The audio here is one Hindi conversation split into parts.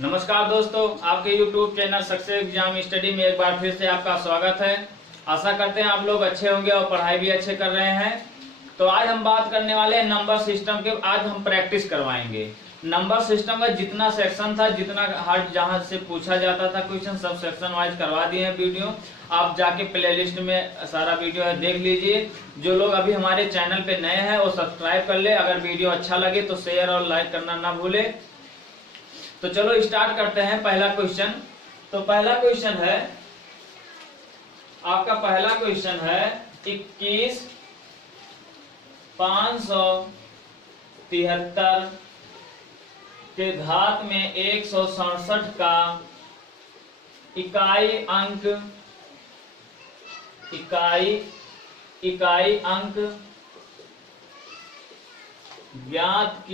नमस्कार दोस्तों, आपके YouTube channel success exam study में एक बार फिर से आपका स्वागत है। आशा करते हैं आप लोग अच्छे होंगे और पढ़ाई भी अच्छे कर रहे हैं। तो आज हम बात करने वाले हैं नंबर सिस्टम के। आज हम प्रैक्टिस करवाएंगे नंबर सिस्टम का जितना सेक्शन था, जितना हर जहां से पूछा जाता था क्वेश्चन, सब सेक्शन वाइज करवा दिए हैं वीडियो। आप जाके प्लेलिस्ट में सारा वीडियो है, देख लीजिए। जो लोग अभी हमारे चैनल पे नए हैं वो सब्सक्राइब कर ले। अगर वीडियो अच्छा लगे तो शेयर और लाइक करना ना भूले। तो चलो स्टार्ट करते हैं। पहला क्वेश्चन, तो पहला क्वेश्चन है आपका, पहला क्वेश्चन है 21 573 के घात में 167 का इकाई अंक ज्ञात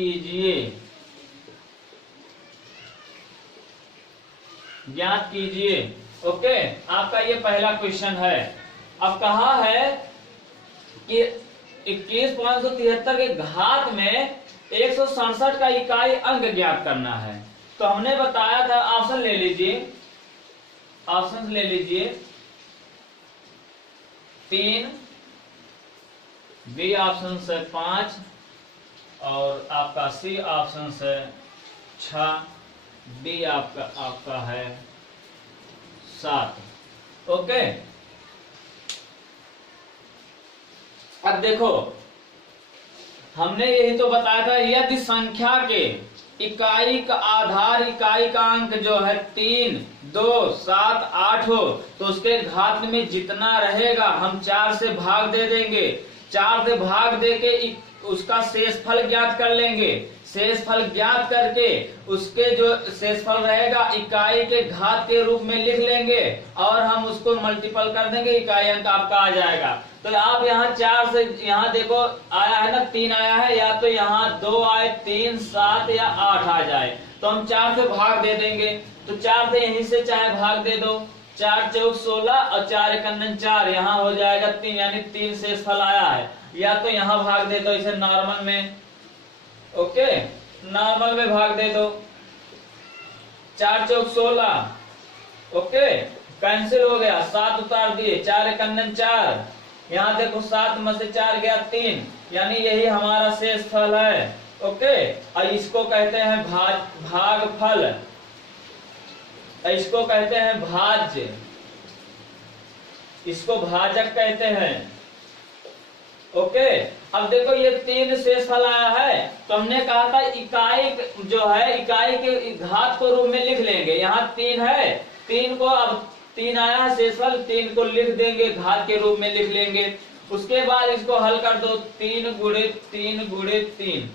कीजिए। ओके, आपका ये पहला क्वेश्चन है। अब कहा है कि 21,573 के घात में 167 का इकाई अंक ज्ञात करना है। तो हमने बताया था, ऑप्शन ले लीजिए, 3, बी ऑप्शन से 5 और आपका सी ऑप्शन से 6, डी आपका है 7। ओके, अब देखो, हमने यही तो बताया था, यदि संख्या के इकाई का आधार, इकाई का अंक जो है 3, 2, 7, 8 हो तो उसके घात में जितना रहेगा हम 4 से भाग दे देंगे। 4 से भाग दे के उसका शेषफल ज्ञात कर लेंगे। शेषफल ज्ञात करके उसके जो शेषफल रहेगा इकाई के घात के रूप में लिख लेंगे और हम उसको मल्टीपल कर देंगे, इकाई अंक आपका आ जाएगा। तो आप यहाँ 4 से, यहाँ देखो आया है ना, 3 आया है, या तो यहाँ 2 आए, 3, 7 या 8 आ जाए तो हम 4 से भाग दे देंगे। तो 4 से यहीं से चाहे भाग दे दो, 4 चौक 16 और 4 एकन 4, यहाँ हो जाएगा 3, यानी 3 शेषफल आया है। या तो यहाँ भाग दे दो इसे नॉर्मल में, ओके, नॉर्मल में भाग दे दो, 4 चौक 16, ओके, कैंसिल हो गया, 7 उतार दिए, 4 एकन 4, यहाँ देखो 7 में से 4 गया 3, यानी यही हमारा शेषफल है। ओके, और इसको कहते हैं भागफल, इसको कहते हैं भाज्य, इसको भाजक कहते हैं। ओके, अब देखो ये 3 शेषफल आया है तो हमने कहा था इकाई जो है, इकाई के घात को रूप में लिख लेंगे। यहाँ 3 है, 3 को, अब 3 आया है शेषफल, 3 को लिख देंगे, घात के रूप में लिख लेंगे। उसके बाद इसको हल कर दो, 3 गुणे 3।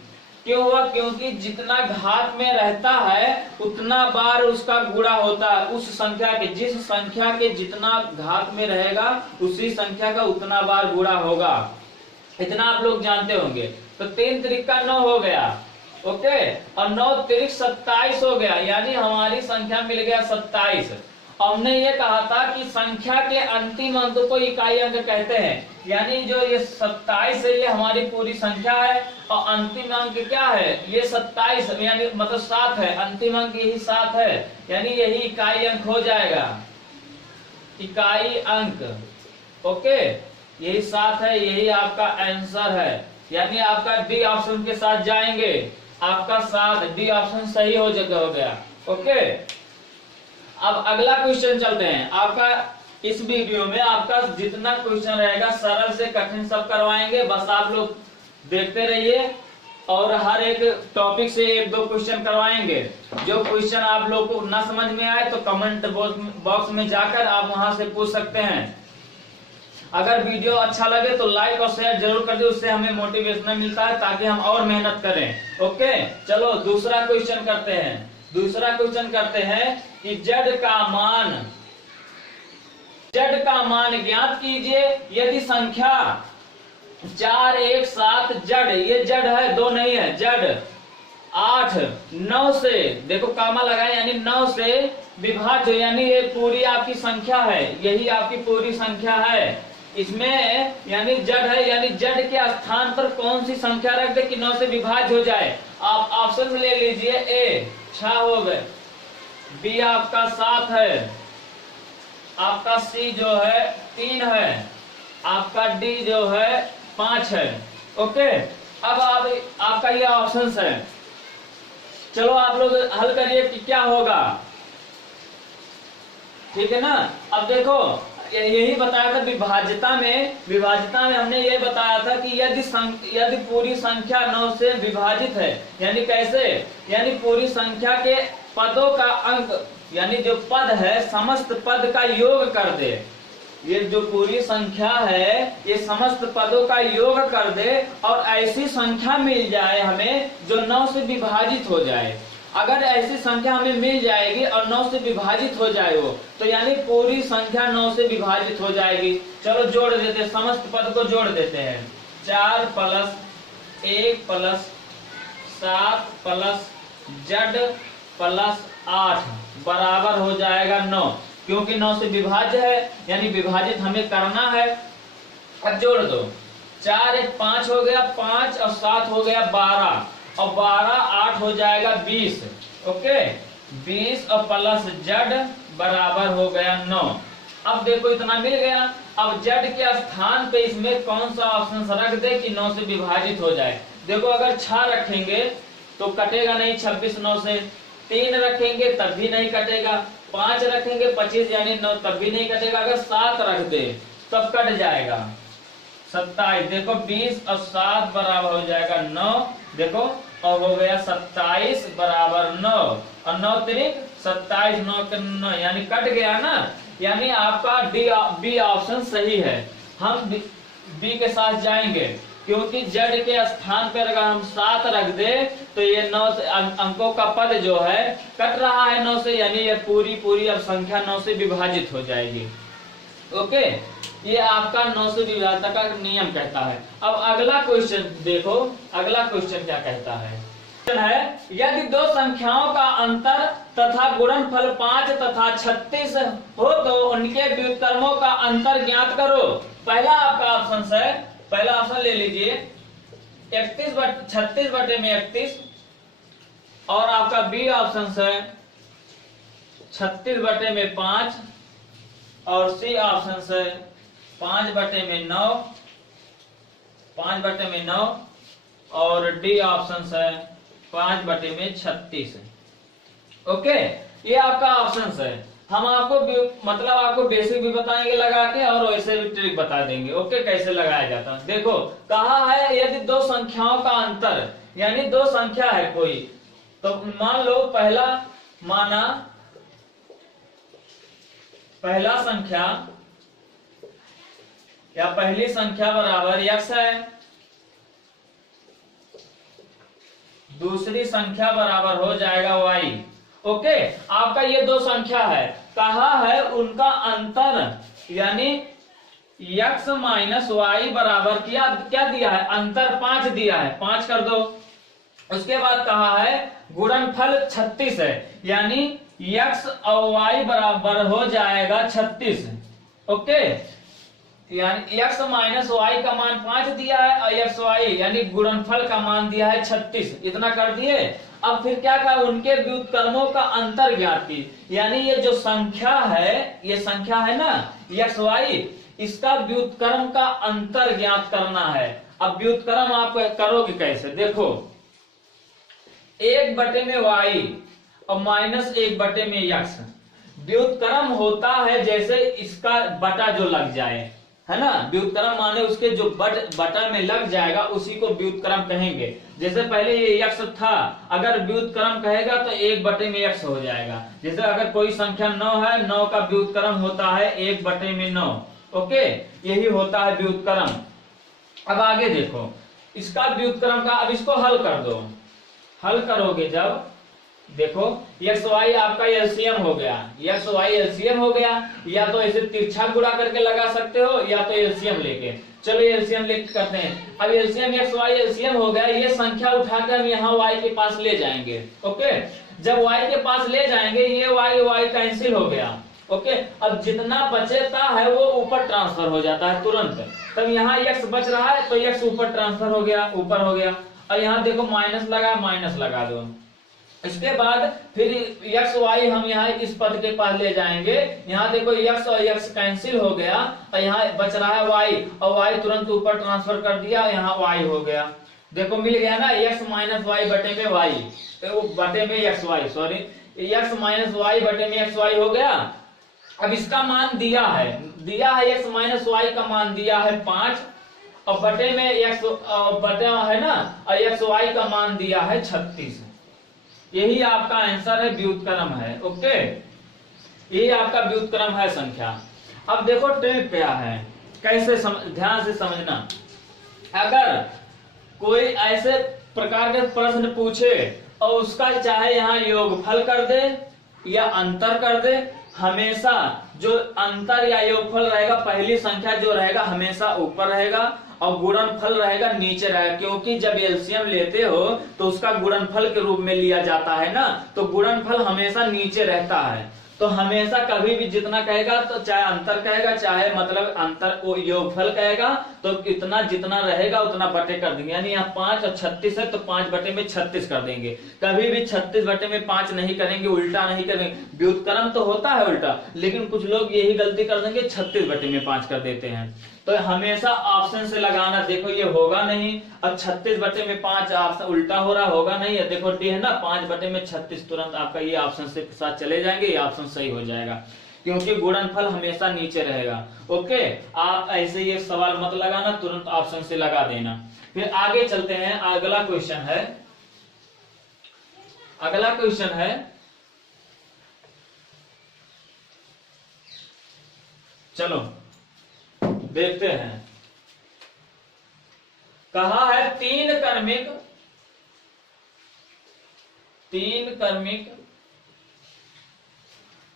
क्यों हुआ? क्योंकि जितना घात में रहता है उतना बार उसका गुणा होता है। उस संख्या के, जिस संख्या के जितना घात में रहेगा उसी संख्या का उतना बार गुणा होगा। इतना आप लोग जानते होंगे। तो 3 त्रिका 9 हो गया, ओके, और 9 त्रिक 27 हो गया, यानी हमारी संख्या मिल गया 27। हमने ये कहा था कि संख्या के अंतिम अंक को इकाई अंक कहते हैं, यानी जो ये 27 है ये हमारी पूरी संख्या है और अंतिम अंक क्या है, ये 27, यानी मतलब 7 है, अंतिम अंक यही 7 है, यानी यही इकाई अंक हो जाएगा, इकाई अंक। ओके, यही 7 है, यही आपका आंसर है, यानी आपका डी ऑप्शन के साथ जाएंगे, आपका 7, डी ऑप्शन सही हो गया। ओके, अब अगला क्वेश्चन चलते हैं। आपका इस वीडियो में आपका जितना क्वेश्चन रहेगा सरल से कठिन सब करवाएंगे, बस आप लोग देखते रहिए और हर एक टॉपिक से 1-2 क्वेश्चन करवाएंगे। जो क्वेश्चन आप लोग को ना समझ में आए तो कमेंट बॉक्स में जाकर आप वहां से पूछ सकते हैं। अगर वीडियो अच्छा लगे तो लाइक और शेयर जरूर कर दे, उससे हमें मोटिवेशन मिलता है ताकि हम और मेहनत करें। ओके, चलो दूसरा क्वेश्चन करते हैं। दूसरा क्वेश्चन करते हैं कि z का मान ज्ञात कीजिए यदि संख्या 4, 1, 7 जड़, ये जड़ है, 2 नहीं है, जड़ 8, 9 से, देखो कामा लगाए, यानी 9 से विभाज्य, यानी ये पूरी आपकी संख्या है, यही आपकी पूरी संख्या है। इसमें यानी जड़ है, यानी जड़ के स्थान पर कौन सी संख्या रख दे कि 9 से विभाज्य हो जाए। आप ऑप्शन ले लीजिए, ए 6 हो गए, बी आपका 7 है, आपका सी जो है 3 है, आपका डी जो है 5 है। ओके, अब आप आपका ये ऑप्शंस है। चलो आप लोग हल करिए कि क्या होगा, ठीक है ना। अब देखो यही बताया था विभाज्यता में हमने ये बताया था कि यदि पूरी संख्या 9 से विभाजित है, यानी कैसे, यानी पूरी संख्या के पदों का अंक, यानी जो पद है समस्त पद का योग कर दे, ये जो पूरी संख्या है ये समस्त पदों का योग कर दे और ऐसी संख्या मिल जाए हमें जो 9 से विभाजित हो जाए। अगर ऐसी संख्या हमें मिल जाएगी और 9 से विभाजित हो जाए वो, तो यानी पूरी संख्या 9 से विभाजित हो जाएगी। चलो जोड़ देते हैं, समस्त पद को जोड़ देते हैं। 4 + 1 + 7 + z + 8 बराबर हो जाएगा 9, क्योंकि 9 से विभाज्य है, यानी विभाजित हमें करना है। अब जोड़ दो, 4 × 1 = 5 हो गया, 5 और 7 हो गया 12, और 12 8 हो जाएगा 20। ओके, 20 और प्लस z बराबर हो गया 9। अब देखो इतना मिल गया। अब z के स्थान पे इसमें कौन सा ऑप्शन रख दे कि 9 से विभाजित हो जाए। देखो अगर 6 रखेंगे तो कटेगा नहीं 26 9 से, 3 रखेंगे तब भी नहीं कटेगा, 5 रखेंगे 25 यानी 9 तब भी नहीं कटेगा, अगर 7 रख दे तब कट जाएगा 27। देखो 20 और 7 बराबर हो जाएगा 9, देखो और हो गया 27 बराबर 9, और 9 तिरिक 27, 9 के 9 यानी कट गया ना, यानी आपका बी ऑप्शन सही है। हम बी के साथ जाएंगे, क्योंकि z के स्थान पर अगर हम 7 रख दे तो ये 9 अंकों का पद जो है कट रहा है 9 से, यानी ये पूरी अब संख्या 9 से विभाजित हो जाएगी। ओके, ये आपका 9 से विभाज्यता का नियम कहता है। अब अगला क्वेश्चन देखो, अगला क्वेश्चन क्या कहता है यदि दो संख्याओं का अंतर तथा गुणनफल 5 तथा 36 हो तो उनके व्युत्क्रमों का अंतर ज्ञात करो। पहला आपका ऑप्शन है, पहला ऑप्शन ले लीजिए 36/31, और आपका बी ऑप्शन है 36/5, और सी ऑप्शन है 5/9, 5/9, और डी ऑप्शन है 5/36। ओके, ये आपका ऑप्शन है। हम आपको मतलब आपको बेसिक भी बताएंगे लगा के, और वैसे भी ट्रिक बता देंगे। ओके, कैसे लगाया जाता है। देखो कहा है यदि दो संख्याओं का अंतर, यानी दो संख्या है कोई, तो मान लो पहला संख्या या पहली संख्या बराबर x है, दूसरी संख्या बराबर हो जाएगा y। ओके, आपका ये दो संख्या है, कहा है उनका अंतर यानी x - y बराबर क्या दिया है, अंतर 5 दिया है, 5 कर दो। उसके बाद कहा है गुणनफल 36 है, यानी x और y बराबर हो जाएगा 36। ओके, यानी x - y का मान 5 दिया है और x y यानी गुणनफल का मान दिया है 36। इतना कर दिए। अब फिर क्या कहा, उनके व्युत्क्रमों का अंतर ज्ञात की, यानी ये जो संख्या है, ये संख्या है ना x y, इसका व्युत्क्रम का अंतर ज्ञात करना है। अब व्युत्क्रम आप करोगे कैसे, देखो 1/y और -1/x व्युत्क्रम होता है जैसे इसका बटा जो लग जाए, है ना। व्युत्क्रम माने उसके जो बटा में लग जाएगा उसी को व्युत्क्रम कहेंगे। जैसे पहले ये x था, अगर व्युत्क्रम कहेगा तो 1/x हो जाएगा। जैसे अगर कोई संख्या 9 है, 9 का व्युत्क्रम होता है 1/9। ओके, यही होता है व्युत्क्रम। अब आगे देखो इसका व्युत्क्रम का, अब इसको हल कर दो। हल करोगे जब, देखो x y आपका एलसीएम हो गया, x y एलसीएम हो गया, या तो ऐसे तिरछा गुणा करके लगा सकते हो या तो एलसीएम लेके। चलो एलसीएम लेके करते हैं। अब एलसीएम x y एलसीएम हो गया, ये संख्या उठाकर हम यहाँ y के पास ले जाएंगे। ओके, जब y के पास ले जाएंगे ये y कैंसिल हो गया। ओके, अब जितना बचता है वो ऊपर ट्रांसफर हो जाता है तुरंत। तब यहाँ x बच रहा है तो x ऊपर ट्रांसफर हो गया, ऊपर हो गया। और यहाँ देखो माइनस लगा, माइनस लगा दो। इसके बाद फिर यक्स वाई हम यहाँ इस पद के पास ले जाएंगे। यहाँ देखो यक्स और यक्स कैंसिल हो गया और यहाँ बच रहा है वाई, और वाई तुरंत ऊपर ट्रांसफर कर दिया, यहाँ वाई हो गया। देखो मिल गया ना, एक्स माइनस वाई बटे में वाई, तो बटे में x y, sorry x minus y बटे में एक्स वाई हो गया। अब इसका मान दिया है एक्स माइनस वाई का मान दिया है 5, और बटे में एक्स बटे है ना, और एक्स वाई का मान दिया है 36। यही आपका आंसर है, व्युत्क्रम है। ओके, यही आपका व्युत्क्रम है संख्या। अब देखो ट्रिक क्या है, कैसे ध्यान से समझना। अगर कोई ऐसे प्रकार के प्रश्न पूछे और उसका चाहे यहाँ योगफल कर दे या अंतर कर दे, हमेशा जो अंतर या योगफल रहेगा, पहली संख्या जो रहेगा हमेशा ऊपर रहेगा और गुणनफल रहेगा नीचे रहेगा, क्योंकि जब एलसीएम लेते हो तो उसका गुणनफल के रूप में लिया जाता है ना, तो गुणनफल हमेशा नीचे रहता है। तो हमेशा कभी भी जितना कहेगा, तो चाहे अंतर कहेगा चाहे मतलब अंतर योगफल कहेगा, तो इतना जितना रहेगा उतना बटे कर देंगे। यानी यहाँ 5 और 36 है तो 5 बटे में 36 कर देंगे। कभी भी 36 बटे में 5 नहीं करेंगे, उल्टा नहीं करेंगे। व्युत्क्रम तो होता है उल्टा, लेकिन कुछ लोग यही गलती कर देंगे, 36 बटे में 5 कर देते हैं। तो हमेशा ऑप्शन से लगाना। देखो ये होगा नहीं, अब 36 बटे में 5 ऑप्शन उल्टा हो रहा, होगा नहीं है। देखो डी है ना, 5 बटे में 36, तुरंत आपका ये ऑप्शन से साथ चले जाएंगे, ये ऑप्शन सही हो जाएगा, क्योंकि गुणनफल हमेशा नीचे रहेगा। ओके, आप ऐसे ये सवाल मत लगाना, तुरंत ऑप्शन से लगा देना। फिर आगे चलते हैं, अगला क्वेश्चन है, अगला क्वेश्चन है, चलो देखते हैं। कहा है तीन क्रमिक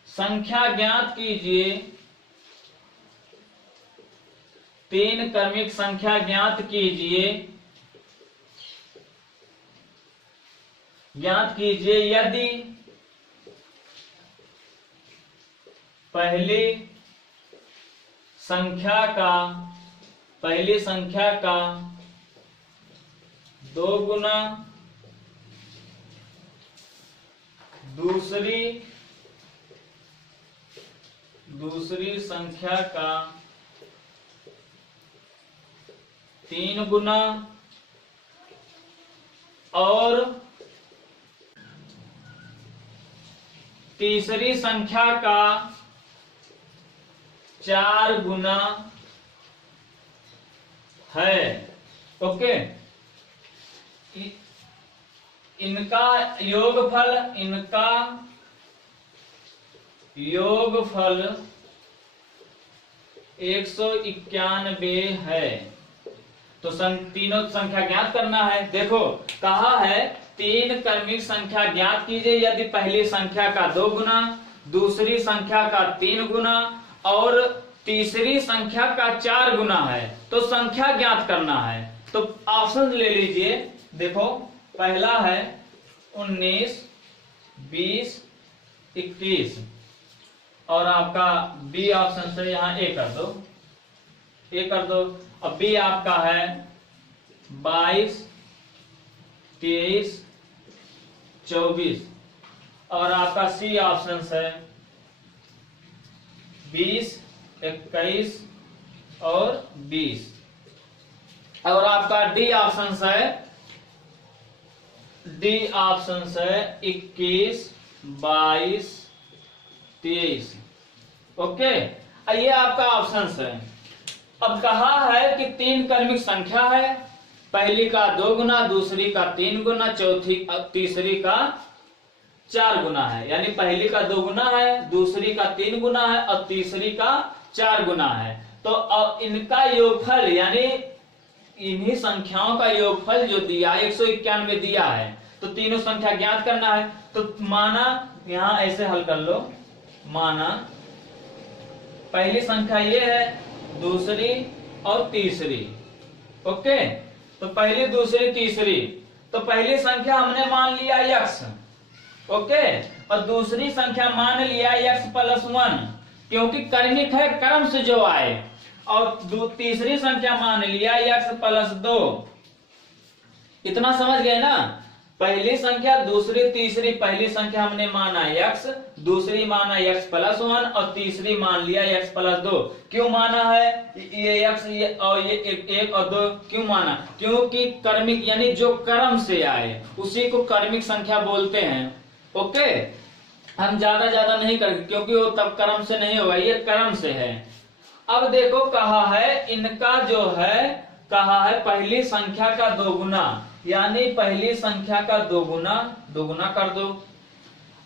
संख्या ज्ञात कीजिए, तीन क्रमिक संख्या ज्ञात कीजिए यदि पहली संख्या का 2 गुना दूसरी संख्या का 3 गुना और तीसरी संख्या का 4 गुना है। ओके, इनका योगफल 191 है। तो तीनों संख्या ज्ञात करना है। देखो कहा है तीन क्रमिक संख्या ज्ञात कीजिए यदि पहली संख्या का 2 गुना, दूसरी संख्या का 3 गुना और तीसरी संख्या का 4 गुना है। तो संख्या ज्ञात करना है। तो ऑप्शन ले लीजिए। देखो पहला है 19, 20, 21 और आपका बी ऑप्शन से यहाँ ए कर दो। अब बी आपका है 22, 23, 24 और आपका सी ऑप्शन है 20, 21 और 20 और आपका डी ऑप्शन है 21, 22, 23। ओके, ये आपका ऑप्शन है। अब कहा है कि तीन क्रमिक संख्या है, पहली का 2 गुना, दूसरी का 3 गुना, तीसरी का 4 गुना है। यानी पहली का 2 गुना है, दूसरी का 3 गुना है और तीसरी का 4 गुना है। तो अब इनका योगफल यानी इन्हीं संख्याओं का योगफल जो दिया 191 दिया है, तो तीनों संख्या ज्ञात करना है। तो माना यहां ऐसे हल कर लो, माना पहली संख्या ये है, दूसरी और तीसरी। ओके, तो पहली, दूसरी, तीसरी। तो पहली संख्या हमने मान लिया x, ओके, और दूसरी संख्या मान लिया x+1 क्योंकि क्रमिक है, क्रम से जो आए। और तीसरी संख्या मान लिया x+2। इतना समझ गए ना। पहली संख्या दूसरी तीसरी, पहली संख्या हमने माना x, दूसरी माना x प्लस 1 और तीसरी मान लिया x प्लस 2। क्यों माना है ये x और ये एक और 2 क्यों माना? क्योंकि क्रमिक यानी जो क्रम से आए उसी को क्रमिक संख्या बोलते हैं। ओके, हम ज्यादा नहीं करेंगे क्योंकि वो तब क्रम से नहीं होगा, ये क्रम से है। अब देखो कहा है इनका जो है, कहा है पहली संख्या का दोगुना, यानी पहली संख्या का दोगुना कर दो,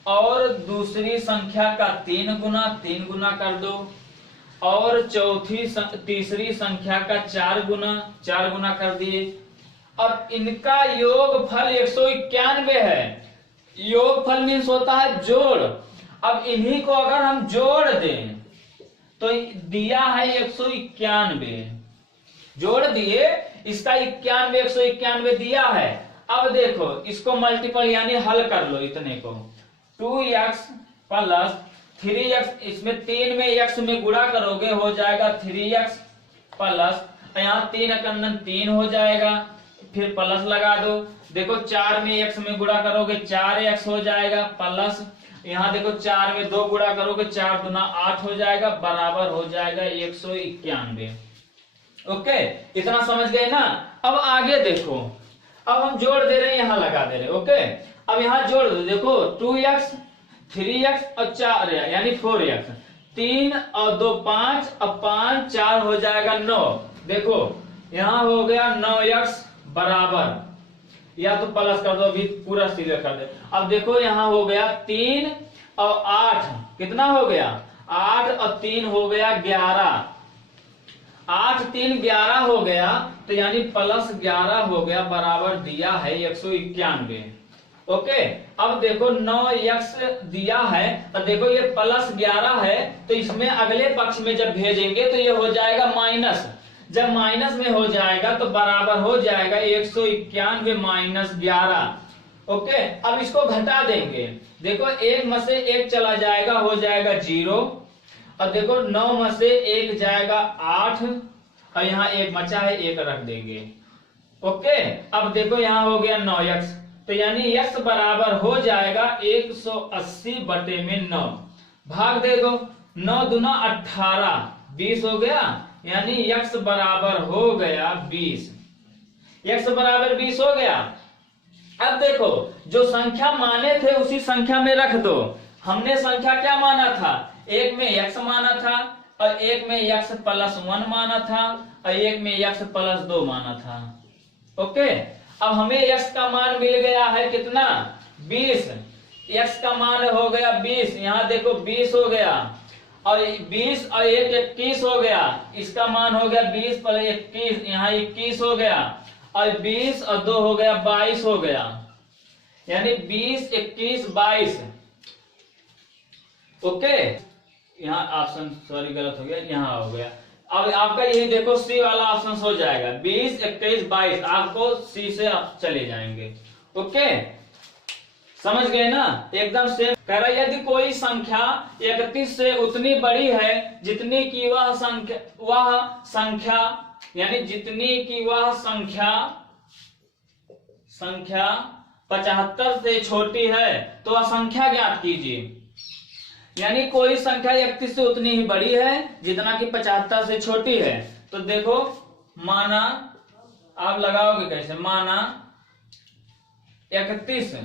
और दूसरी संख्या का 3 गुना कर दो, और तीसरी संख्या का 4 गुना कर दिए। अब इनका योगफल 191 है। योगफल मीन्स होता है जोड़। अब इन्हीं को अगर हम जोड़ दें तो दिया है 191, जोड़ दिए, इसका 91 191 दिया है। अब देखो इसको मल्टीपल यानी हल कर लो, इतने को 2x प्लस 3x, इसमें 3 में x में गुणा करोगे हो जाएगा 3x प्लस, यहाँ 3 अकंदन 3 हो जाएगा, फिर प्लस लगा दो। देखो 4 में x में गुणा करोगे 4x हो जाएगा, प्लस यहाँ देखो 4 में 2 गुणा करोगे 4 दूना 8 हो जाएगा, बराबर हो जाएगा 191। ओके, इतना समझ गए ना। अब आगे देखो, अब हम जोड़ दे रहे हैं, यहां लगा दे रहे हैं। ओके, अब यहां जोड़ दो, देखो 2x 3x और 4 यानी 4x, 3 और 2 5 और 5 4 हो जाएगा 9। देखो यहां हो गया 9x बराबर, या तो प्लस कर दो, अभी पूरा सीधा कर दे। अब देखो यहां हो गया 3 और 8, कितना हो गया 8 और 3 हो गया 11, 8 3 11 हो गया, तो यानी प्लस 11 हो गया, बराबर दिया है 191। ओके, अब देखो 9x दिया है, तो देखो ये प्लस 11 है, तो इसमें अगले पक्ष में जब भेजेंगे तो ये हो जाएगा माइनस। जब माइनस में हो जाएगा तो बराबर हो जाएगा 191 माइनस 11। ओके, अब इसको घटा देंगे, देखो 1 में से 1 चला जाएगा, हो जाएगा 0। अब देखो 9 में से 1 जाएगा 8, और यहाँ 1 बचा है, 1 रख देंगे। ओके, अब देखो यहाँ हो गया 9x, तो यानी x बराबर हो जाएगा 180 बटे में 9, भाग देखो 9 दूना 18 20 हो गया, यानी x बराबर हो गया 20। x बराबर 20 हो गया। अब देखो जो संख्या माने थे उसी संख्या में रख दो। हमने संख्या क्या माना था, एक में x माना था, और एक में x प्लस 1 माना था, और एक में x प्लस 2 माना था। ओके, अब हमें x का मान मिल गया है कितना 20, x का मान हो गया 20, यहाँ देखो 20 हो गया, और 20 और 1 21 हो गया, इसका मान हो गया 20 प्लस 21, यहाँ 21 हो गया, और 20 और 2 हो गया 22 हो गया, यानी 20 21 22। ओके, यहाँ ऑप्शन सॉरी गलत हो गया, यहाँ हो गया। अब आपका यही देखो सी वाला ऑप्शन हो जाएगा 20 21 22, आपको सी से आप चले जाएंगे। ओके, समझ गए ना, एकदम सेम। कह रहा यदि कोई संख्या 31 से उतनी बड़ी है जितनी की वह संख्या यानी जितनी की वह संख्या 75 से छोटी है तो वह संख्या ज्ञात कीजिए। यानी कोई संख्या 31 से उतनी ही बड़ी है जितना कि 75 से छोटी है। तो देखो माना, आप लगाओगे कैसे, माना 31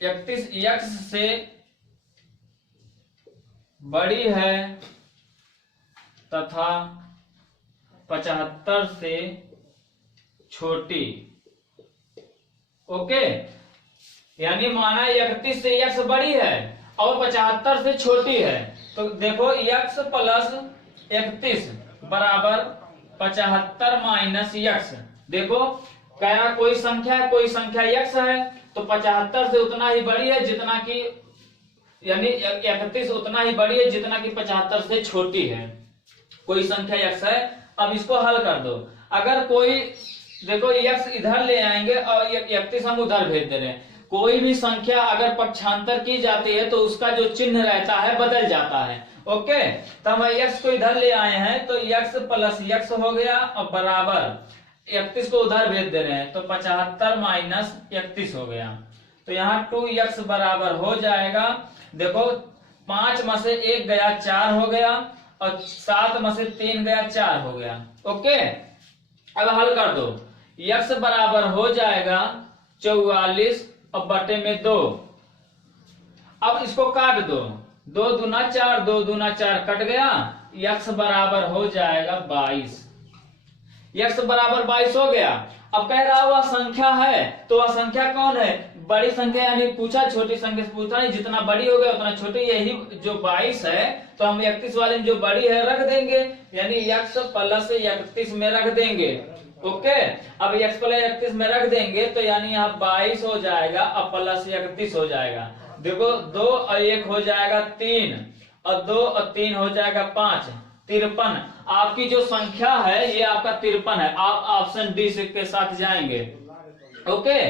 x से बड़ी है तथा 75 से छोटी। ओके, यानी माना 31 से x बड़ी है और 75 से छोटी है, तो देखो x प्लस 31 बराबर 75 माइनस x। देखो क्या कोई संख्या x है तो 75 से उतना ही बड़ी है जितना कि, यानी 31 उतना ही बड़ी है जितना कि 75 से छोटी है। कोई संख्या x है। अब इसको हल कर दो। अगर कोई देखो x इधर ले आएंगे और 31 हम उधर भेज दे रहे हैं। कोई भी संख्या अगर पक्षांतर की जाती है तो उसका जो चिन्ह रहता है बदल जाता है। ओके, तो हम x को इधर ले आए हैं तो x प्लस x हो गया और बराबर 31 को उधर भेज दे रहे हैं, तो 75 माइनस 31 हो गया। तो यहाँ 2x बराबर हो जाएगा, देखो 5 में से 1 गया 4 हो गया, और 7 में से 3 गया 4 हो गया। ओके, अब हल कर दो, x बराबर हो जाएगा 44 और बटे में 2। अब इसको काट दो, 2 दूना 4, 2 दूना 4 कट गया, x बराबर हो जाएगा 22। x बराबर 22 हो गया। अब कह रहा हुआ संख्या है, तो वह संख्या कौन है? बड़ी संख्या, यानी पूछा छोटी संख्या से पूछा नहीं, जितना बड़ी हो गया उतना छोटी। यही जो 22 है, तो हम 31 वाले में जो बड़ी है रख देंगे, यानी x प्लस 31 में रख देंगे। ओके, अब x प्लस 31 में रख देंगे, तो यानी यहाँ 22 हो जाएगा और प्लस 31 हो जाएगा। देखो 2 और 1 हो जाएगा 3, और 2 और 3 हो जाएगा 5, 53। आपकी जो संख्या है ये आपका 53 है। आप ऑप्शन डी के साथ जाएंगे। ओके,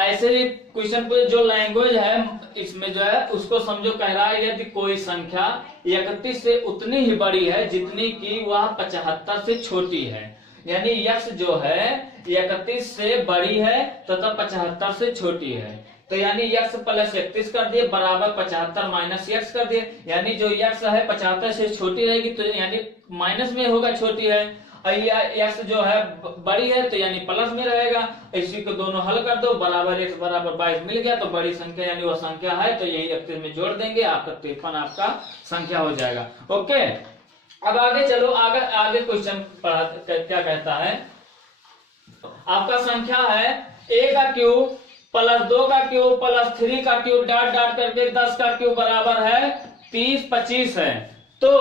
ऐसे ही क्वेश्चन पे जो लैंग्वेज है इसमें जो है उसको समझो, कह रहा है यदि कोई संख्या 31 से उतनी ही बड़ी है जितनी कि वह 75 से छोटी है, यानी x जो है 31 से बड़ी है तथा 75 से छोटी है, तो यानी x प्लस 31 कर दिए बराबर 75 माइनस x कर दिए, यानी जो x है 75 से छोटी रहेगी, तो यानी माइनस में होगा छोटी है, और x जो है बड़ी है तो यानी प्लस में रहेगा। इसी को दोनों हल कर दो, बराबर x बराबर 22 मिल गया, तो बड़ी संख्या यानी वो संख्या है, तो यही 31 में जोड़ देंगे, आपका 53 आपका संख्या हो जाएगा। ओके, अब आगे चलो, आगे क्वेश्चन पढ़ा क्या कहता है। आपका संख्या है a का क्यूब प्लस 2 का क्यूब प्लस 3 का क्यूब डॉट डॉट करके 10 का क्यूब बराबर है 30 25 है। तो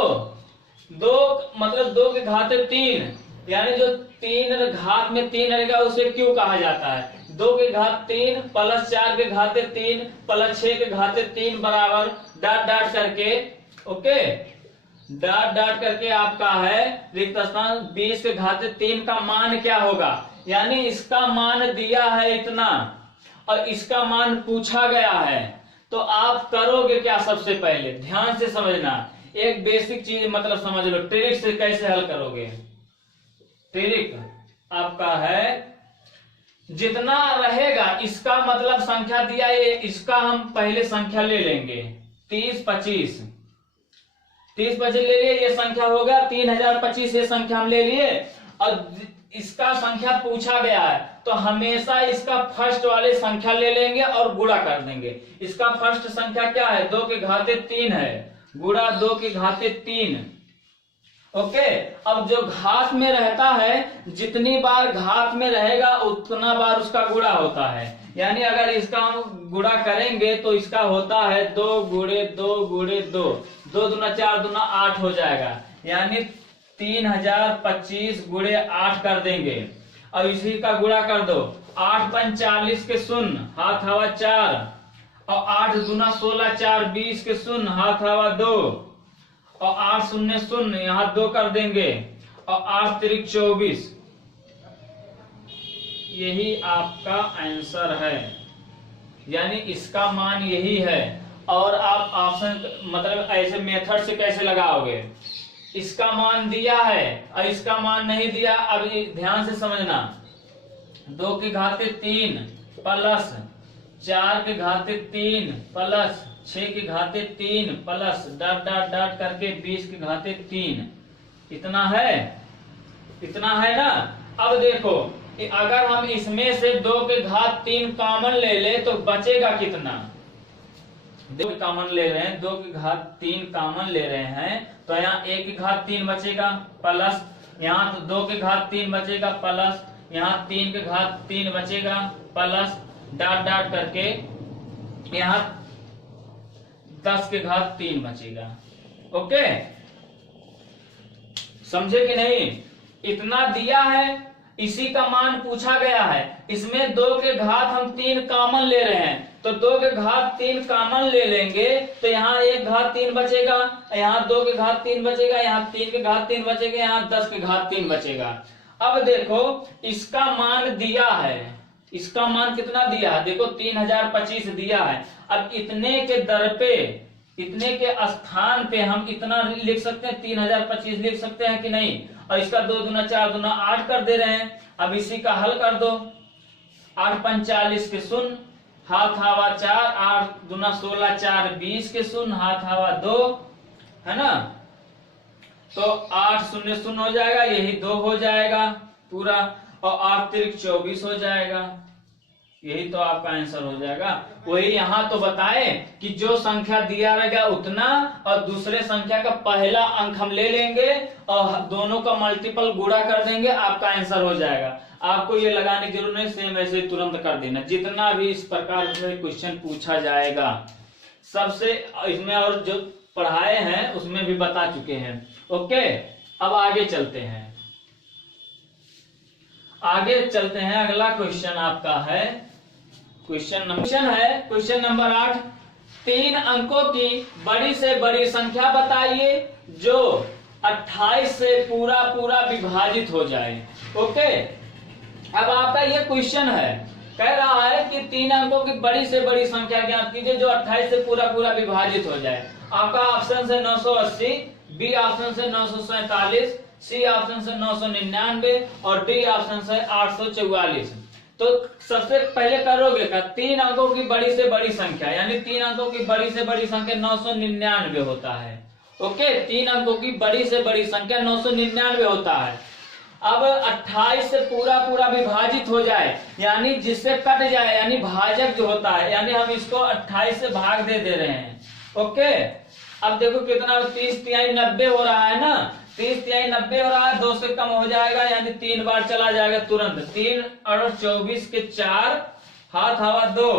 2 मतलब 2 के घाते 3, यानी जो 3 घात में 3 रहेगा उसे क्यों कहा जाता है। 2 के घात 3 प्लस 4 के घाते 3 प्लस 6 के घाते 3 बराबर डॉट डॉट करके, ओके, डॉट डॉट करके आपका है रिक्त स्थान 20 के घाते 3 का मान क्या होगा, यानी इसका मान दिया है इतना और इसका मान पूछा गया है, तो आप करोगे क्या? सबसे पहले ध्यान से समझना, एक बेसिक चीज मतलब समझ लो, ट्रिक से कैसे हल करोगे। ट्रिक आपका है जितना रहेगा इसका मतलब संख्या दिया है, इसका हम पहले संख्या ले लेंगे 30 25 ले लिए, ये संख्या होगा 3025, ये संख्या हम ले लिए, और इसका संख्या पूछा गया है तो हमेशा इसका फर्स्ट वाले संख्या ले लेंगे और गुणा कर देंगे। इसका फर्स्ट संख्या क्या है? 2 के घाते 3 है, गुणा 2 के घाते 3। ओके, अब जो घात में रहता है जितनी बार घात में रहेगा उतना बार उसका गुणा होता है, यानी अगर इसका हम गुणा करेंगे तो इसका होता है 2 गुणे 2 गुणे 2, 2 दूना 4 दूना 8 हो जाएगा, यानी 3025 गुणे 8 कर देंगे, और इसी का गुणा कर दो, 8 पंच 40 के शून्य हाथ हवा 4, और 8 दूना 16 4 20 के शून्य हाथ हवा 2, और 8 शून्य शून्य यहाँ 2 कर देंगे, और 8 त्रिक 24। यही आपका आंसर है, यानी इसका मान यही है। और आप ऑप्शन मतलब ऐसे मेथड से कैसे लगाओगे, इसका मान दिया है और इसका मान नहीं दिया। अब ध्यान से समझना, 2 के घाते 3 प्लस 4 के घाते 3 प्लस 6 के घाते 3 प्लस डॉट डॉट डॉट करके 20 के घाते 3, इतना है ना। अब देखो अगर हम इसमें से 2 के घात 3 कॉमन ले ले तो बचेगा कितना? 2 कॉमन ले रहे हैं, 2 के घात 3 कॉमन ले रहे हैं, तो यहाँ 1 के घात 3 बचेगा प्लस यहाँ तो 2 के घात 3 बचेगा प्लस यहाँ 3 के घात 3 बचेगा प्लस डॉट डॉट करके यहाँ 10 के घात 3 बचेगा। ओके, समझे कि नहीं? इतना दिया है, इसी का मान पूछा गया है। इसमें 2 के घात हम 3 कॉमन ले रहे हैं, तो 2 के घात 3 कॉमन ले लेंगे तो यहाँ 1 घात 3 बचेगा, यहाँ 2 के घात 3 बचेगा, यहाँ 3 के घात 3 बचेगा, यहाँ 10 के घात 3 बचेगा। अब देखो इसका मान दिया है, इसका मान कितना दिया है? देखो 3025 दिया है। अब इतने के दर पे, इतने के स्थान पे हम इतना लिख सकते हैं, 3025 लिख सकते हैं कि नहीं? और इसका 2 दूना 4 दूना 8 कर दे रहे हैं, अब इसी का हल कर दो। 8 पंच 40 के शून्य, हाथ हवा 4, 8 दूना 16, 4 20 के शून्य, हाथ हवा 2, है ना। तो 8 शून्य शून्य हो जाएगा, यही 2 हो जाएगा पूरा, और 8 तिरिक 24 हो जाएगा। यही तो आपका आंसर हो जाएगा। वही यहाँ तो बताए कि जो संख्या दिया रहेगा उतना, और दूसरे संख्या का पहला अंक हम ले लेंगे और दोनों का मल्टीपल गुणा कर देंगे, आपका आंसर हो जाएगा। आपको ये लगाने की जरूरत नहीं, सेम ऐसे तुरंत कर देना। जितना भी इस प्रकार से क्वेश्चन पूछा जाएगा सबसे, इसमें और जो पढ़ाए हैं उसमें भी बता चुके हैं। ओके, अब आगे चलते हैं। अगला क्वेश्चन आपका है क्वेश्चन नंबर 8। 3 अंकों की बड़ी से बड़ी संख्या बताइए जो 28 से पूरा विभाजित हो जाए। ओके, अब आपका ये क्वेश्चन है, कह रहा है कि 3 अंकों की बड़ी से बड़ी संख्या ज्ञात कीजिए जो 28 से पूरा विभाजित हो जाए। आपका ऑप्शन है 980, बी ऑप्शन से 947, सी ऑप्शन से 999 और डी ऑप्शन से 844। तो सबसे पहले करोगे का 3 अंकों की बड़ी से बड़ी संख्या, यानी 3 अंकों की बड़ी से बड़ी संख्या 999 होता है। ओके, 3 अंकों की बड़ी से बड़ी संख्या 999 होता है। अब 28 से पूरा विभाजित हो जाए, यानी जिससे कट जाए, यानी भाजक जो होता है, यानी हम इसको 28 से भाग दे रहे हैं। ओके, अब देखो कितना 30 तिहाई 90 हो रहा है ना, 30 तिहाई 90 हो रहा है, 2 से कम हो जाएगा, यानी 3 बार चला जाएगा तुरंत। 3 और 24 के 4, हाथ हवा 2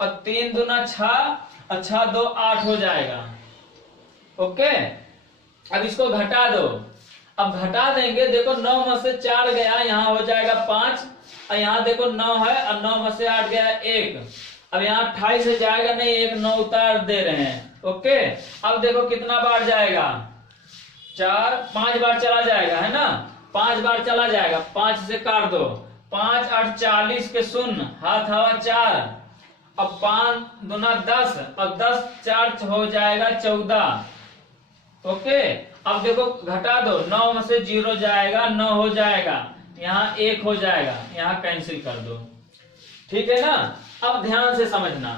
और 3 दूना 6, अच्छा 2 8 हो जाएगा। ओके, अब इसको घटा दो। अब घटा देंगे, देखो 9 में से 4 गया, यहाँ हो जाएगा 5, और यहाँ देखो 9 है और 9 में से 8 गया 1। अब यहाँ 28 से जाएगा नहीं, 1 9 उतार दे रहे हैं। ओके, अब देखो कितना बार जाएगा, 5 बार चला जाएगा, है ना, 5 बार चला जाएगा, 5 से काट दो, 5 8 40 के शून्य, हाथ हवा 4, अब 5 दूना 10 और 10 4 हो जाएगा 14। ओके, अब देखो घटा दो, 9 में से 0 जाएगा, 9 हो जाएगा, यहाँ 1 हो जाएगा, यहाँ कैंसिल कर दो। ठीक है ना। अब ध्यान से समझना,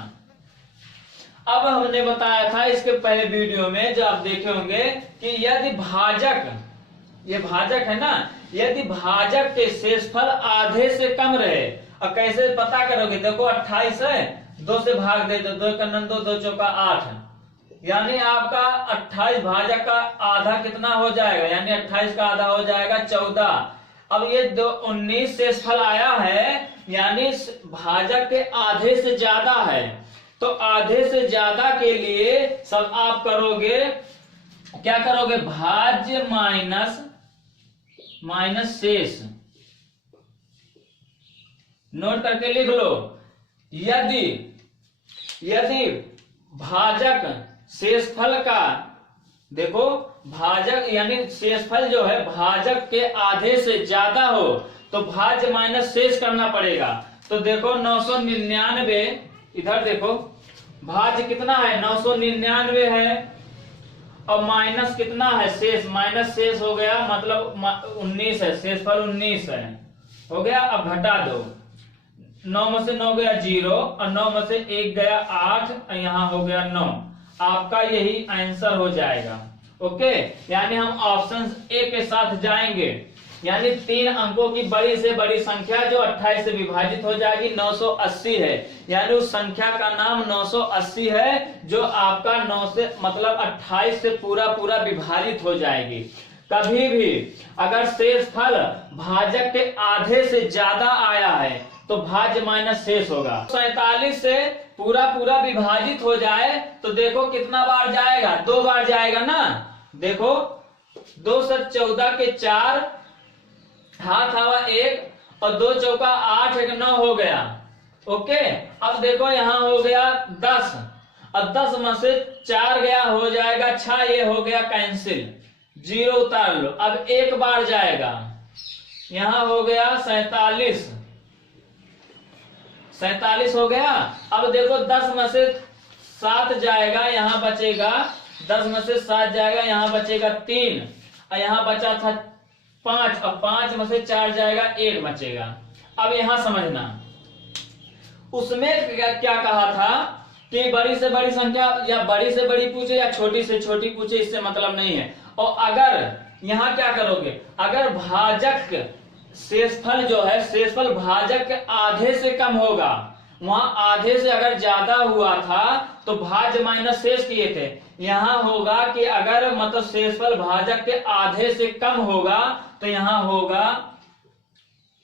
अब हमने बताया था इसके पहले वीडियो में जो आप देखे होंगे कि यदि भाजक, ये भाजक है ना, यदि भाजक के शेषफल आधे से कम रहे, और कैसे पता करोगे, देखो 28 है, 2 से भाग दे दो, 2 का 9 2 चौका 8, यानी आपका 28 भाजक का आधा कितना हो जाएगा, यानी 28 का आधा हो जाएगा 14। अब ये 19 शेषफल आया है, यानी भाजक के आधे से ज्यादा है, तो आधे से ज्यादा के लिए सब आप करोगे, क्या करोगे, भाज्य माइनस शेष। नोट करके लिख लो, यदि भाजक शेषफल का, देखो भाजक यानी शेषफल जो है भाजक के आधे से ज्यादा हो तो भाज्य माइनस शेष करना पड़ेगा। तो देखो 999, इधर देखो भाज्य कितना है, 999 है, और माइनस कितना है, शेष, माइनस शेष हो गया, मतलब 19 है, शेषफल 19 है, हो गया। अब घटा दो, 9 में से 9 गया 0 और 9 में से 1 गया 8 और यहाँ हो गया 9। आपका यही आंसर हो जाएगा। ओके, यानी हम ऑप्शन ए के साथ जाएंगे, यानी 3 अंकों की बड़ी से बड़ी संख्या जो 28 से विभाजित हो जाएगी 980 है, यानी उस संख्या का नाम 980 है जो आपका 9 से मतलब 28 से पूरा विभाजित हो जाएगी। कभी भी अगर शेषफल भाजक के आधे से ज्यादा आया है तो भाज्य माइनस शेष होगा। 47 से पूरा विभाजित हो जाए तो देखो कितना बार जाएगा, 2 बार जाएगा ना। देखो 2 से 14 के 4, हाथ हवा 1 और 2 चौका 8 1 9 हो गया। ओके, अब देखो यहाँ हो गया 10 और 10 में से 4 गया, हो जाएगा 6, ये हो गया कैंसिल, 0 उतार लो। अब 1 बार जाएगा, यहाँ हो गया 47 हो गया। अब देखो 10 में से 7 जाएगा, यहाँ बचेगा, 10 में से 7 जाएगा, यहाँ बचेगा 3 और यहाँ बचा था 5, अब 5 में से 4 जाएगा, 1 बचेगा। अब यहां समझना, उसमें क्या कहा था कि बड़ी से बड़ी संख्या या बड़ी से बड़ी पूछे या छोटी से छोटी पूछे, इससे मतलब नहीं है। और अगर यहां क्या करोगे, अगर भाजक शेषफल जो है, शेषफल भाजक के आधे से कम होगा, वहां आधे से अगर ज्यादा हुआ था तो भाज्य माइनस शेष किए थे, यहां होगा कि अगर मतलब शेषफल भाजक के आधे से कम होगा तो यहां होगा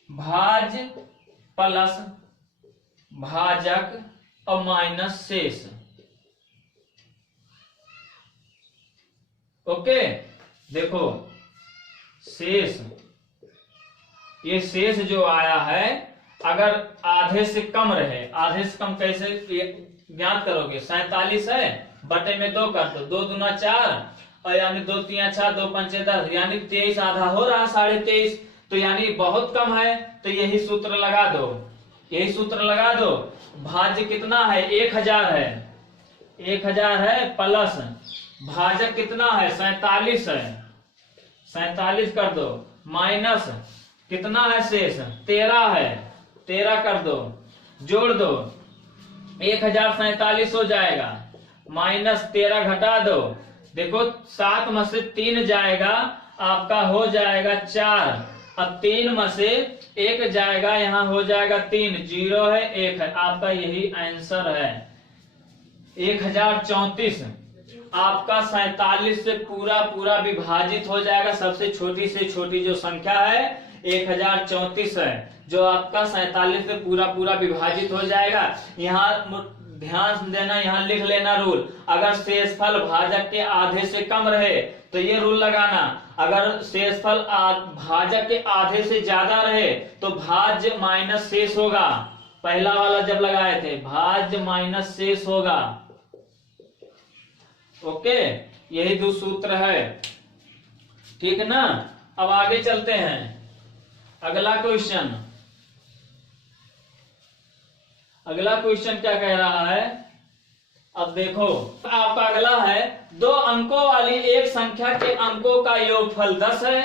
भाज्य प्लस भाजक और माइनस शेष। ओके, देखो शेष, ये शेष जो आया है अगर आधे से कम रहे, आधे से कम कैसे ज्ञात करोगे, 47 है बटे में 2 कर दो, 2 दूना 4 और यानी 2 3 6 2 5 10, यानी 23 आधा हो रहा 23.5, तो यानी बहुत कम है, तो यही सूत्र लगा दो, यही सूत्र लगा दो। भाज्य कितना है, 1000 है, 1000 है प्लस भाजक कितना है, 47 है, 47 कर दो, माइनस कितना है शेष, 13 है, 13 कर दो, जोड़ दो, 1047 हो जाएगा, माइनस 13 घटा दो, देखो 7 में से 3 जाएगा, आपका हो जाएगा 4, अब 3 में से 1 जाएगा, यहाँ हो जाएगा 3, 0 है 1 है, आपका यही आंसर है 1034। आपका 47 से पूरा पूरा विभाजित हो जाएगा, सबसे छोटी से छोटी जो संख्या है 1034 है, जो आपका 47 से पूरा पूरा विभाजित हो जाएगा। यहाँ ध्यान देना, यहाँ लिख लेना रूल, अगर शेषफल भाजक के आधे से कम रहे तो ये रूल लगाना, अगर शेषफल भाजक के आधे से ज्यादा रहे तो भाज्य माइनस शेष होगा, पहला वाला जब लगाए थे भाज्य माइनस शेष होगा। ओके, यही दो सूत्र है, ठीक ना। अब आगे चलते हैं, अगला क्वेश्चन, अगला क्वेश्चन क्या कह रहा है, अब देखो आपका अगला है, 2 अंकों वाली एक संख्या के अंकों का योगफल 10 है,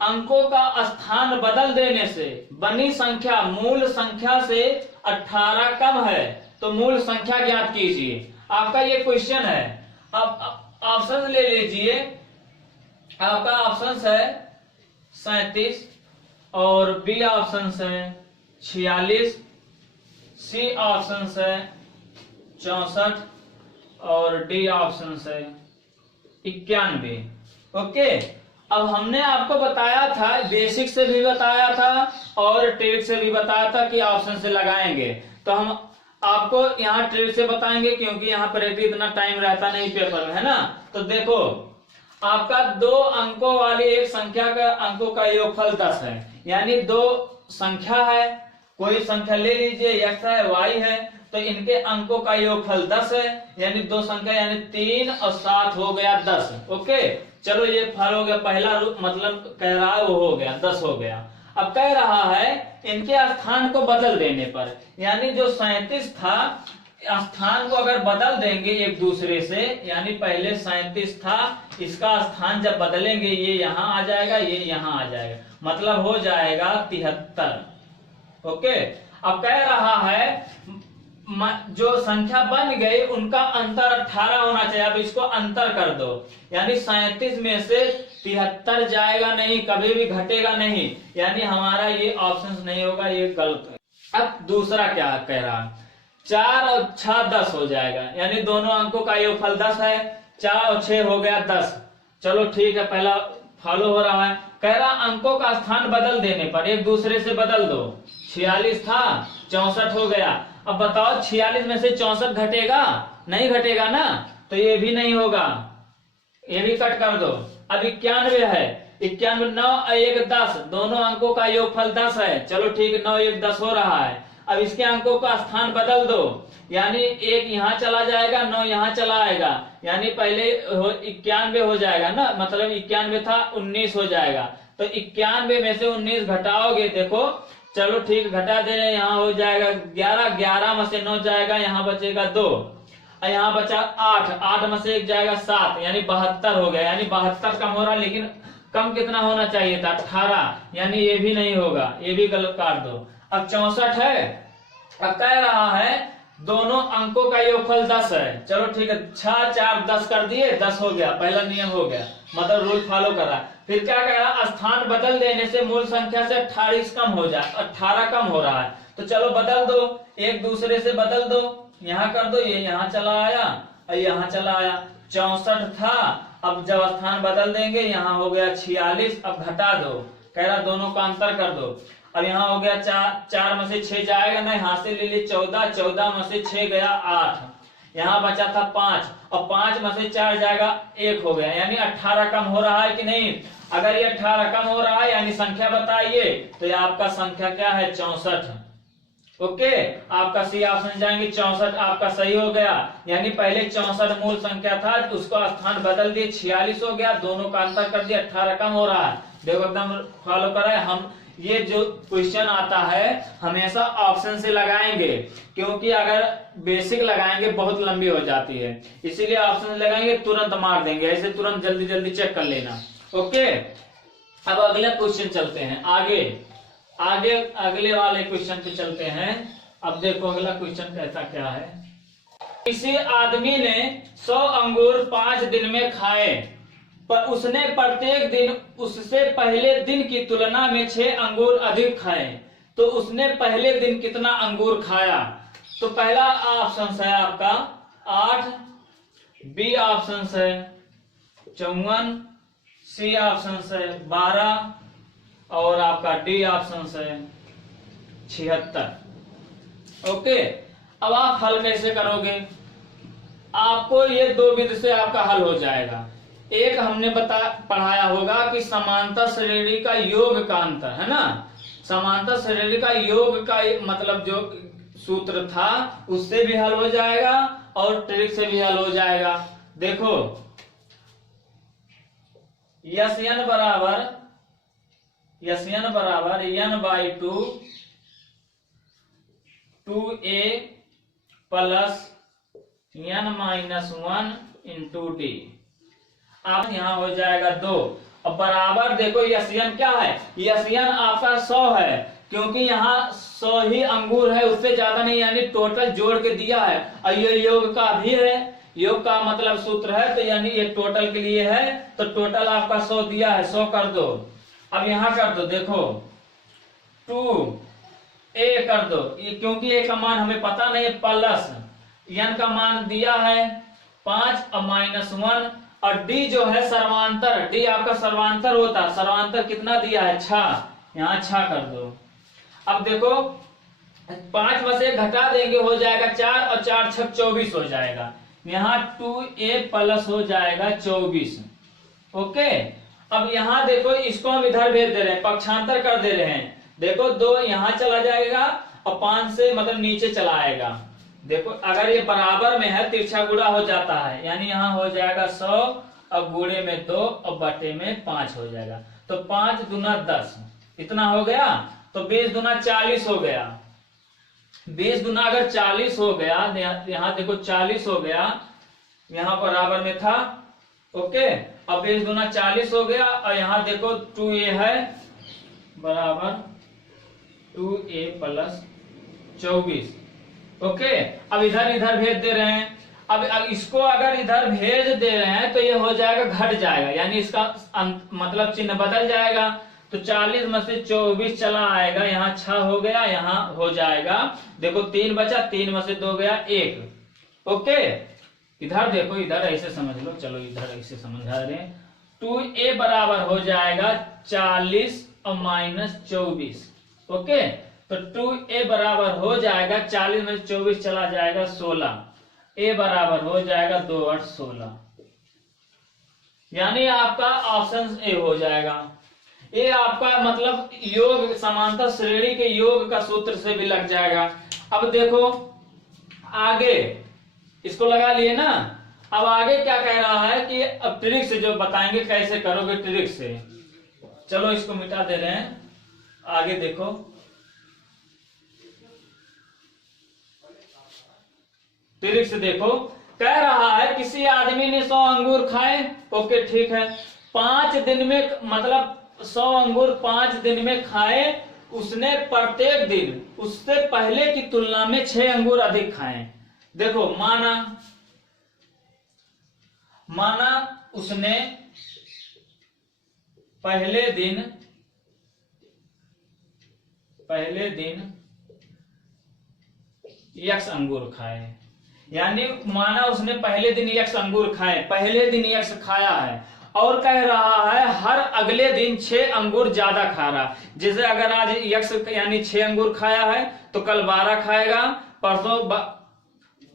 अंकों का स्थान बदल देने से बनी संख्या मूल संख्या से 18 कम है, तो मूल संख्या ज्ञात कीजिए। आपका ये क्वेश्चन है। अब ऑप्शन ले लीजिए, आपका ऑप्शन है 37 और बी ऑप्शन है 46, सी ऑप्शन है 64 और डी ऑप्शन है 91। ओके, अब हमने आपको बताया था, बेसिक से भी बताया था और ट्रिक से भी बताया था कि ऑप्शन से लगाएंगे, तो हम आपको यहाँ ट्रिक से बताएंगे क्योंकि यहाँ पर इतना टाइम रहता नहीं पेपर में, है ना। तो देखो आपका 2 अंकों वाली एक संख्या का अंकों का योगफल 10 है, यानी 2 संख्या है, कोई संख्या ले लीजिए, x है y है, तो इनके अंकों का योगफल 10 है, यानी 2 संख्या यानी 3 और 7 हो गया 10। ओके, चलो ये फल हो गया, पहला रूप मतलब कह रहा है वो हो गया 10 हो गया। अब कह रहा है इनके स्थान को बदल देने पर, यानी जो 37 था स्थान को अगर बदल देंगे एक दूसरे से, यानी पहले 37 था, इसका स्थान जब बदलेंगे ये यहाँ आ जाएगा, ये यहाँ आ जाएगा, मतलब हो जाएगा 73। ओके, अब कह रहा है जो संख्या बन गई उनका अंतर 18 होना चाहिए। अब इसको अंतर कर दो, यानी 37 में से 73 जाएगा नहीं, कभी भी घटेगा नहीं, यानी हमारा ये ऑप्शन नहीं होगा, ये गलत है। अब दूसरा क्या कह रहा है, 4 और 6 10 हो जाएगा, यानी दोनों अंकों का योगफल 10 है, 4 और 6 हो गया 10। चलो ठीक है, पहला फॉलो हो रहा है। कह रहा अंकों का स्थान बदल देने पर एक दूसरे से बदल दो, 46 था 64 हो गया। अब बताओ 46 में से 64 घटेगा, नहीं घटेगा ना, तो ये भी नहीं होगा, ये भी कट कर दो। अब 91 है, 91 9 और 1 10, दोनों अंकों का योगफल 10 है, चलो ठीक, 9 1 10 हो रहा है। अब इसके अंकों का स्थान बदल दो, यानी 1 यहाँ चला जाएगा, 9 यहाँ चला आएगा, यानी पहले 91 हो जाएगा ना, मतलब 91 था 19 हो जाएगा, तो 91 में से 19 घटाओगे, देखो चलो ठीक घटा दे, यहाँ हो जाएगा 11, 11 में से 9 जाएगा, यहाँ बचेगा 2, और यहाँ बचा 8, 8 में से 1 जाएगा 7, यानी 72 हो गया, यानी 72 कम हो रहा, लेकिन कम कितना होना चाहिए था 18, यानी ये भी नहीं होगा, ये भी गलत काट दो। अब 64 है। अब कह रहा है दोनों अंकों का योगफल 10 है। चलो ठीक है, 6 4 10 कर दिए, 10 हो गया, पहला नियम हो गया, मतलब रूल फॉलो कर रहा है। फिर क्या कह रहा है, स्थान बदल देने से मूल संख्या से 28 कम हो जाए, 18 कम हो रहा है, तो चलो बदल दो, एक दूसरे से बदल दो, यहाँ कर दो, ये यहाँ चला आया और यहाँ चला आया। 64 था, अब जब स्थान बदल देंगे यहाँ हो गया 46, अब घटा दो, कह रहा दोनों का अंतर कर दो। अब यहाँ हो गया 4 में से 6 जाएगा नहीं, हाथ से ले ली 14, 14 में से 6 गया 8, यहाँ बचा था 5, और 5 में से 4 जाएगा 1 हो गया, यानी 18 कम हो रहा है कि नहीं। अगर ये 18 कम हो रहा है यानी संख्या बताइए, तो ये आपका संख्या क्या है 64। ओके, आपका सी ऑप्शन जाएंगे, 64 आपका सही हो गया। यानी पहले 64 मूल संख्या था, उसको स्थान बदल दिए 46 हो गया, दोनों का अंतर कर दिया, 18 कम हो रहा है। देखो एकदम फॉलो करा है। हम ये जो क्वेश्चन आता है हमेशा ऑप्शन से लगाएंगे, क्योंकि अगर बेसिक लगाएंगे बहुत लंबी हो जाती है, इसीलिए ऑप्शन लगाएंगे, तुरंत मार देंगे, ऐसे तुरंत जल्दी जल्दी चेक कर लेना। ओके, अब अगले क्वेश्चन चलते हैं आगे, अगले वाले क्वेश्चन पे चलते हैं। अब देखो अगला क्वेश्चन कैसा क्या है। किसी आदमी ने 100 अंगूर 5 दिन में खाए, पर उसने प्रत्येक दिन उससे पहले दिन की तुलना में 6 अंगूर अधिक खाए, तो उसने पहले दिन कितना अंगूर खाया। तो पहला ऑप्शन है आपका 8, बी ऑप्शन है 54, सी ऑप्शन है 12 और आपका डी ऑप्शन है 76। ओके, अब आप हल कैसे करोगे, आपको ये दो विधि से आपका हल हो जाएगा। एक हमने पढ़ाया होगा कि समांतर श्रेणी का योग का अंतर है ना, समांतर श्रेणी का योग का मतलब जो सूत्र था उससे भी हल हो जाएगा और ट्रिक से भी हल हो जाएगा। देखो यन बराबर n/2 2a plus n-1 into D. आप यहाँ हो जाएगा 2, और बराबर देखो यन क्या है, यन आपका 100 है, क्योंकि यहाँ 100 ही अंगूर है, उससे ज्यादा नहीं, यानी टोटल जोड़ के दिया है, और ये योग का भी है, योग का मतलब सूत्र है, तो यानी ये टोटल के लिए है, तो टोटल आपका 100 दिया है, 100 कर दो। अब यहाँ कर दो, देखो 2a कर दो, ये क्योंकि ए का मान हमें पता नहीं, प्लस n का मान दिया है 5 और -1, और डी जो है सर्वांतर, डी आपका सर्वांतर होता है, सर्वांतर कितना दिया है 6, यहाँ 6 कर दो। अब देखो 5 में से घटा देंगे हो जाएगा 4, और 4 6 24 हो जाएगा, यहाँ 2a प्लस हो जाएगा 24। ओके, अब यहाँ देखो इसको हम इधर भेज दे रहे हैं, पक्षांतर कर दे रहे हैं, देखो 2 यहाँ चला जाएगा और 5 से मतलब नीचे चला आएगा। देखो अगर ये बराबर में है तिरछा गुणा हो जाता है, यानी यहाँ हो जाएगा 100 और गुणे में 2 और बटे में 5 हो जाएगा, तो 5 दूना 10 इतना हो गया, तो 20 दूना 40 हो गया, 20 दूना अगर 40 हो गया, यहाँ देखो 40 हो गया, यहाँ बराबर में था। ओके, अब 20 दूना 40 हो गया, और यहाँ देखो 2a है बराबर 2a प्लस 24। ओके, अब इधर भेज दे रहे हैं। अब इसको अगर इधर भेज दे रहे हैं तो ये हो जाएगा, घट जाएगा, यानी इसका मतलब चिन्ह बदल जाएगा, तो 40 में से 24 चला आएगा, यहाँ 6 हो गया, यहाँ हो जाएगा, देखो 3 बचा, 3 में से 2 गया 1। ओके, इधर देखो, इधर ऐसे समझ लो, चलो इधर ऐसे समझा रहे हैं, 2a बराबर हो जाएगा 40 और -24। ओके, तो 2a बराबर हो जाएगा 40 में 24 चला जाएगा 16, a बराबर हो जाएगा 2 8 16, यानी आपका ऑप्शन ए हो जाएगा। ये आपका मतलब योग समांतर श्रेणी के योग का सूत्र से भी लग जाएगा। अब देखो आगे इसको लगा लिए ना, अब आगे क्या कह रहा है कि अब ट्रिक से जो बताएंगे कैसे करोगे, ट्रिक से। चलो इसको मिटा दे रहे हैं, आगे देखो ट्रिक से देखो, कह रहा है किसी आदमी ने 100 अंगूर खाए। ओके ठीक है, 5 दिन में, मतलब 100 अंगूर 5 दिन में खाए, उसने प्रत्येक दिन उससे पहले की तुलना में 6 अंगूर अधिक खाए। देखो माना उसने पहले दिन x अंगूर खाए, यानी माना उसने पहले दिन x अंगूर खाए, पहले दिन x खाया है, और कह रहा है हर अगले दिन 6 अंगूर ज्यादा खा रहा। जैसे अगर आज x यानी 6 अंगूर खाया है तो कल 12 खाएगा, परसों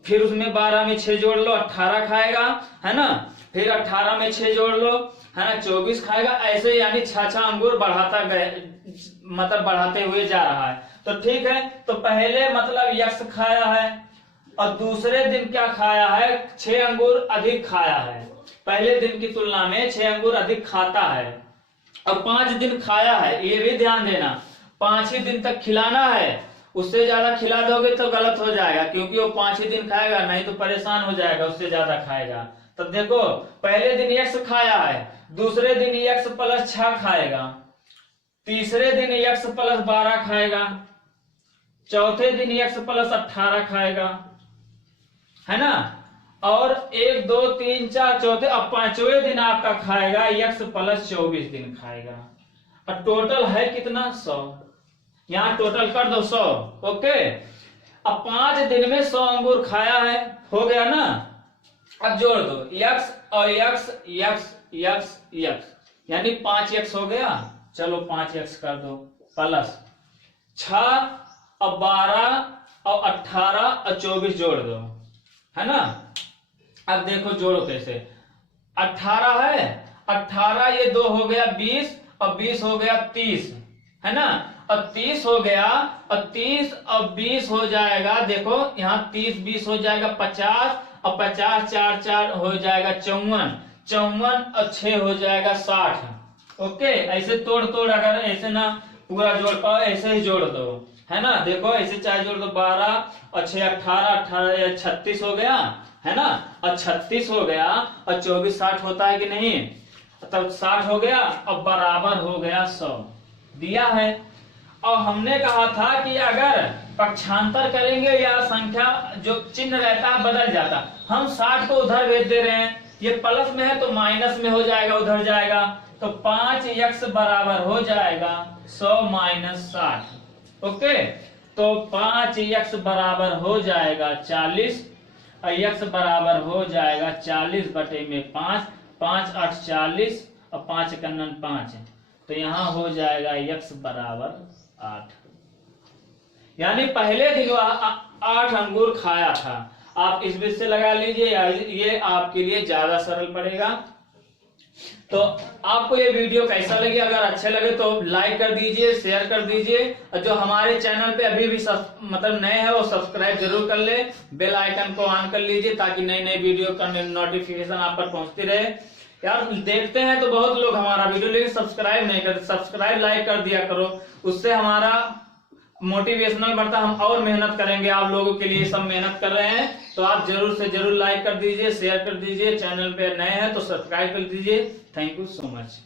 फिर उसमें 12 में 6 जोड़ लो 18 खाएगा, है ना, फिर 18 में 6 जोड़ लो, है ना, 24 खाएगा। ऐसे यानी 6 अंगूर बढ़ाता गए, मतलब बढ़ाते हुए जा रहा है। तो ठीक है, तो पहले मतलब x खाया है और दूसरे दिन क्या खाया है, 6 अंगूर अधिक खाया है, पहले दिन की तुलना में 6 अंगूर अधिक खाता है, और 5 दिन खाया है। ये भी ध्यान देना, 5 ही दिन तक खिलाना है, उससे ज्यादा खिला दोगे तो गलत हो जाएगा, क्योंकि वो 5 ही दिन खाएगा, नहीं तो परेशान हो जाएगा, उससे ज्यादा खाएगा। तब देखो पहले दिन x खाया है, दूसरे दिन x + 6 खाएगा, तीसरे दिन x + 12 खाएगा, चौथे दिन x + 18 खाएगा, है ना, और 1 2 3 4 चौथे, अब 5वें दिन आपका खाएगा x + 24 दिन खाएगा, और टोटल है कितना, 100। यहाँ टोटल कर दो 100। ओके, अब 5 दिन में 100 अंगूर खाया है, हो गया ना। अब जोड़ दो x और x यानी 5x हो गया। चलो 5x कर दो, प्लस 6 और 12 और 18 और 24 जोड़ दो, है ना। अब देखो जोड़ो कैसे, 18 है, 18 ये 2 हो गया 20, और 20 हो गया 30, है ना, और 30 हो गया, और 30 और 20 हो जाएगा, देखो यहाँ 30 20 हो जाएगा 50, और 50 4 4 हो जाएगा 54, 54 और 6 हो जाएगा 60। ओके, ऐसे तोड़ अगर ऐसे ना पूरा जोड़ पाओ, ऐसे ही जोड़ दो, है ना। देखो ऐसे चाहे जोड़ दो, 12 और 6 18, 18 36 हो गया, है ना, और 36 हो गया, और 24 60 होता है कि नहीं, तब 60 हो गया, और बराबर हो गया 100 दिया है। और हमने कहा था कि अगर पक्षांतर करेंगे या संख्या जो चिन्ह रहता है बदल जाता, हम 60 को उधर भेज दे रहे हैं, ये प्लस में है तो माइनस में हो जाएगा, उधर जाएगा, तो 5x बराबर हो जाएगा 100 - 60। ओके, तो 5x बराबर हो जाएगा 40, और x बराबर हो जाएगा 40/5, 5 8 40, और 5 × 9 5, तो यहाँ हो जाएगा x बराबर 8। यानी पहले दिन 8 अंगूर खाया था। आप इस बीच से लगा लीजिए, ये आपके लिए ज्यादा सरल पड़ेगा। तो आपको ये वीडियो कैसा लगे, अगर अच्छे लगे तो लाइक कर दीजिए, शेयर कर दीजिए, और जो हमारे चैनल पे अभी भी मतलब नए हैं वो सब्सक्राइब जरूर कर ले, बेल आइकन को ऑन कर लीजिए, ताकि नई नई वीडियो का नोटिफिकेशन आप पर पहुंचती रहे। यार देखते हैं तो बहुत लोग हमारा वीडियो, लेकिन सब्सक्राइब नहीं करते। सब्सक्राइब लाइक कर दिया करो, उससे हमारा मोटिवेशनल बढ़ता, हम और मेहनत करेंगे, आप लोगों के लिए सब मेहनत कर रहे हैं। तो आप जरूर से जरूर लाइक कर दीजिए, शेयर कर दीजिए, चैनल पे नए हैं तो सब्सक्राइब कर दीजिए। Thank you so much.